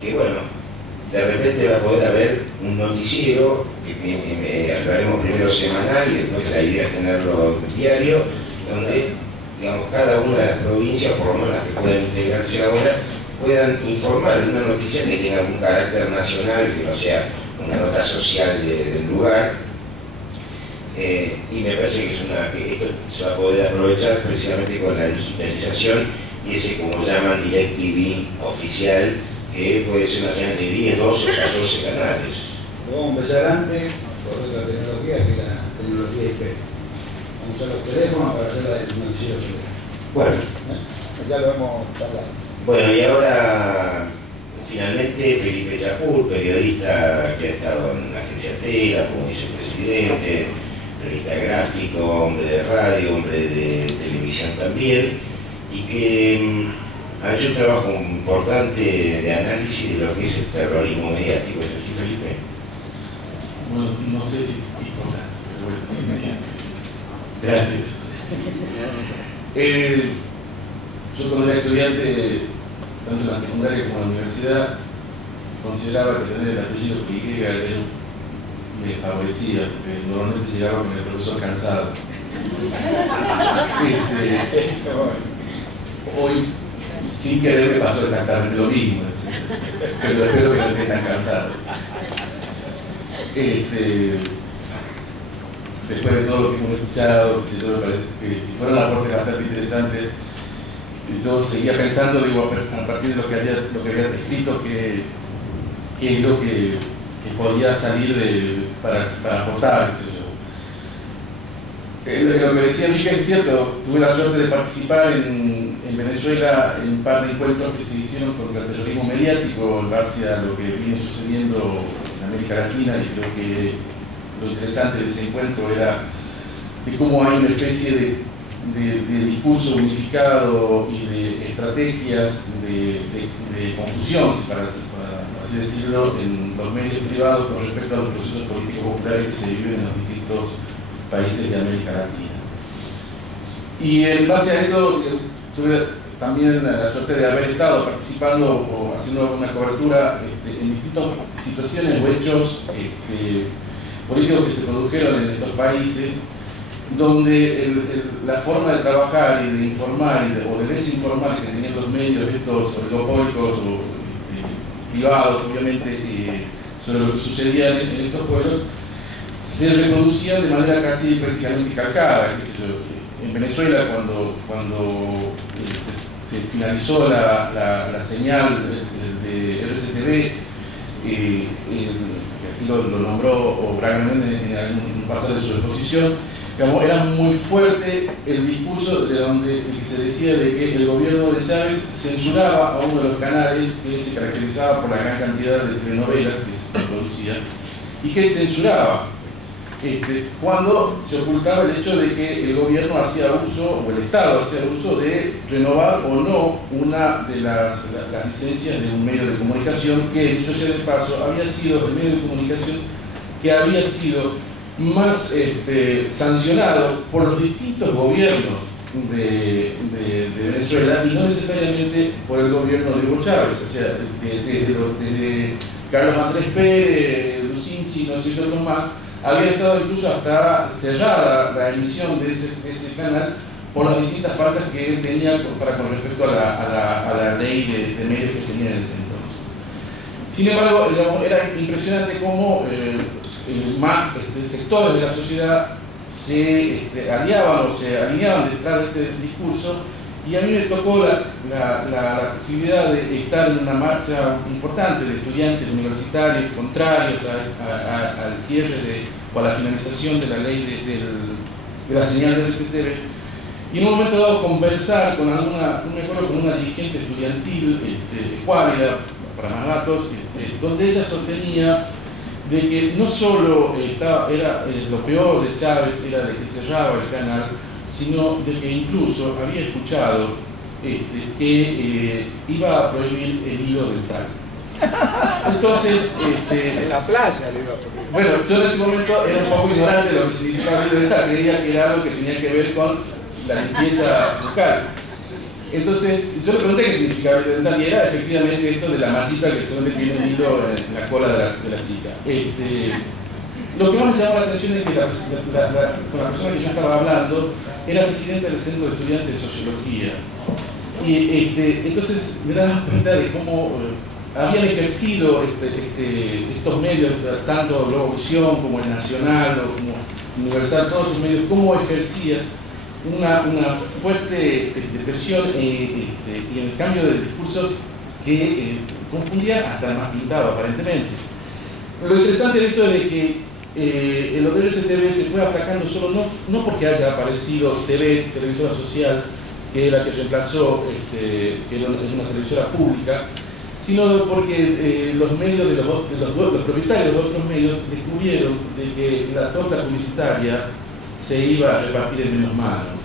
que bueno, de repente va a poder haber un noticiero, que hablaremos primero semanal y después la idea es tenerlo diario, donde digamos, cada una de las provincias, por lo menos las que puedan integrarse ahora, puedan informar de una noticia que tenga un carácter nacional, que no sea una nota social del lugar. Y me parece que esto se va a poder aprovechar precisamente con la digitalización y ese, como llaman, DirecTV oficial, que puede ser una señal de 10, 12, 14 canales. Vamos a empezar antes por otra tecnología, que es la tecnología IP. Vamos a usar los teléfonos para hacer el noticiero. Bueno. Ya lo hemos hablado. Bueno, y ahora finalmente Felipe Chapur, periodista que ha estado en la agencia Tela, como vicepresidente, periodista gráfico, hombre de radio, hombre de televisión también, y que ha hecho un trabajo importante de análisis de lo que es el terrorismo mediático. ¿Es así, Felipe? Bueno, no sé si es importante, pero bueno, sí mediante. Gracias. Yo cuando era estudiante, tanto en la secundaria como en la universidad, consideraba que tener el apellido Y me favorecía, porque normalmente llegaba con el profesor cansado. Hoy, sin querer, me pasó exactamente lo mismo, pero espero que no esté tan cansado. Después de todo lo que hemos escuchado, me parece que fueron aportes bastante interesantes. Yo seguía pensando, digo, a partir de lo que había escrito, que es lo que podía salir para aportar, qué sé yo. Lo que decía Mica es cierto, tuve la suerte de participar en Venezuela en un par de encuentros que se hicieron contra el terrorismo mediático en base a lo que viene sucediendo en América Latina, y creo que lo interesante de ese encuentro era de cómo hay una especie de discurso unificado y de estrategias de confusión, para así decirlo, en los medios privados con respecto a los procesos políticos populares que se viven en los distintos países de América Latina. Y en base a eso, tuve también la suerte de haber estado participando o haciendo una cobertura en distintas situaciones o hechos políticos que se produjeron en estos países, donde la forma de trabajar y de informar o de desinformar que tenían los medios estos oligopólicos o privados, obviamente, sobre lo que sucedía en estos pueblos, se reproducían de manera casi prácticamente calcada. En Venezuela, cuando se finalizó la señal de RCTV, lo nombró Braga en un pasaje de su exposición, digamos, era muy fuerte el discurso donde se decía de que el gobierno de Chávez censuraba a uno de los canales que se caracterizaba por la gran cantidad de telenovelas que se producían, y que censuraba cuando se ocultaba el hecho de que el gobierno hacía uso, o el Estado hacía uso de renovar o no una de las licencias de un medio de comunicación que, dicho sea de paso, había sido el medio de comunicación que había sido más sancionado por los distintos gobiernos de Venezuela, y no necesariamente por el gobierno de Hugo Chávez. O sea, desde Carlos Andrés Pérez, Lucinchi, no sé qué otros más, había estado incluso hasta cerrada la emisión de ese canal por las distintas faltas que él tenía con respecto a la ley de medios que tenía en ese entonces. Sin embargo, digamos, era impresionante cómo más sectores de la sociedad se aliaban o se alineaban detrás de este discurso, y a mí me tocó la posibilidad de estar en una marcha importante de estudiantes universitarios contrarios al cierre o a la finalización de la ley de la señal del RCTV, y en un momento dado conversar con una dirigente estudiantil, Juárez, para más datos, donde ella sostenía de que no solo era lo peor de Chávez era de que cerraba el canal, sino de que incluso había escuchado que iba a prohibir el hilo dental. Entonces, en la playa le iba a prohibir. Bueno, yo en ese momento era un poco ignorante de lo que significaba el hilo dental, creía que era algo que tenía que ver con la limpieza bucal. Entonces, yo le pregunté qué significaba vida dental y era efectivamente esto de la masita que solamente tiene un hilo en la cola de la chica. Lo que más me llamó la atención es que la persona que yo estaba hablando era presidenta del Centro de Estudiantes de Sociología. Y entonces me daba cuenta de cómo habían ejercido estos medios, tanto Globovisión como el Nacional o como Universal, todos estos medios, cómo ejercían una fuerte presión y el cambio de discursos que confundían hasta el más pintado aparentemente. Lo interesante de esto es de que el ODLCTV se fue atacando solo no porque haya aparecido TVS, televisora social, que es la que reemplazó, que es una televisora pública, sino porque los medios los propietarios de otros medios descubrieron de que la torta publicitaria se iba a repartir en menos manos.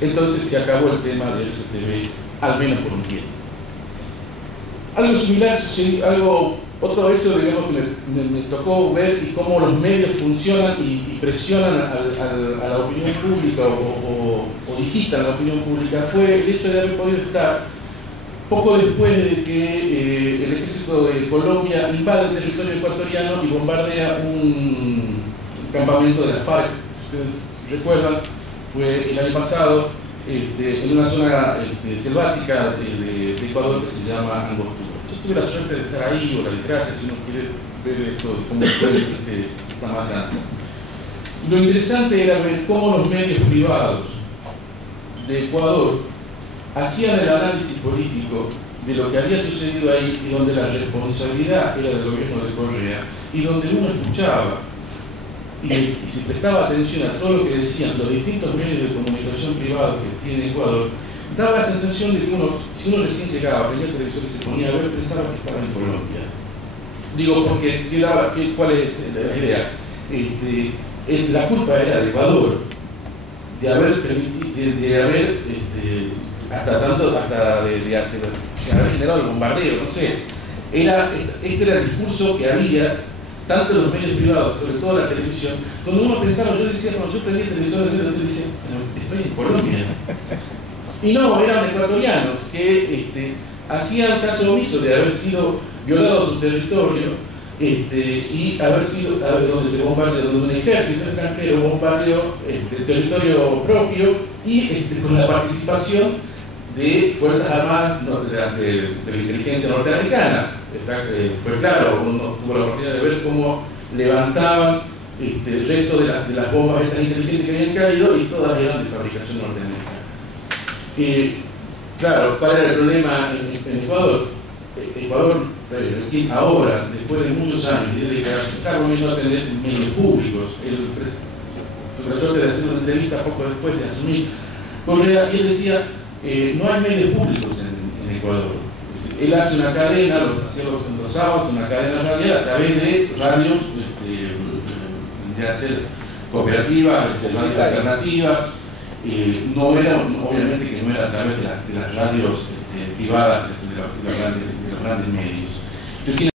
Entonces se acabó el tema del STV, al menos por un tiempo. Algo similar, otro hecho, digamos, que me tocó ver y cómo los medios funcionan y presionan a la opinión pública o digitan la opinión pública fue el hecho de haber podido estar poco después de que el ejército de Colombia invade el territorio ecuatoriano y bombardea un campamento de la FARC. Ustedes recuerdan, fue el año pasado en una zona selvática de Ecuador que se llama Angostura. Yo tuve la suerte de estar ahí, o la desgracia, si uno quiere ver esto, cómo fue esta matanza. Lo interesante era ver cómo los medios privados de Ecuador hacían el análisis político de lo que había sucedido ahí y donde la responsabilidad era del gobierno de Correa y donde uno escuchaba y se prestaba atención a todo lo que decían los distintos medios de comunicación privados que tiene Ecuador, daba la sensación de que si uno recién llegaba, prendía el televisor y se ponía a ver, pensaba que estaba en Colombia. Digo, porque ¿cuál es la idea? La culpa era de Ecuador, de haber generado el bombardeo, no sé. Este era el discurso que había tanto en los medios privados, sobre todo la televisión, donde uno pensaba, yo decía, cuando yo prendí el televisor, yo decía, pero estoy en Colombia. Y no, eran ecuatorianos que hacían caso omiso de haber sido violado su territorio y haber sido donde se bombardeó, donde un ejército extranjero bombardeó el territorio propio y con la participación de Fuerzas Armadas de la inteligencia norteamericana. Fue claro, uno tuvo la oportunidad de ver cómo levantaban el resto de las bombas estas inteligentes que habían caído y todas eran de fabricación norteamericana. Claro, ¿cuál era el problema en Ecuador? Ecuador, recién ahora, después de muchos años, desde que está volviendo a tener medios públicos. Tuve la suerte de hacer una entrevista poco después de asumir Correa y él decía, no hay medios públicos en Ecuador. Él hace una cadena, los sábados, una cadena radial a través de radios, de hacer cooperativas, radios alternativas. No era, obviamente que no era a través de las radios privadas de los grandes medios.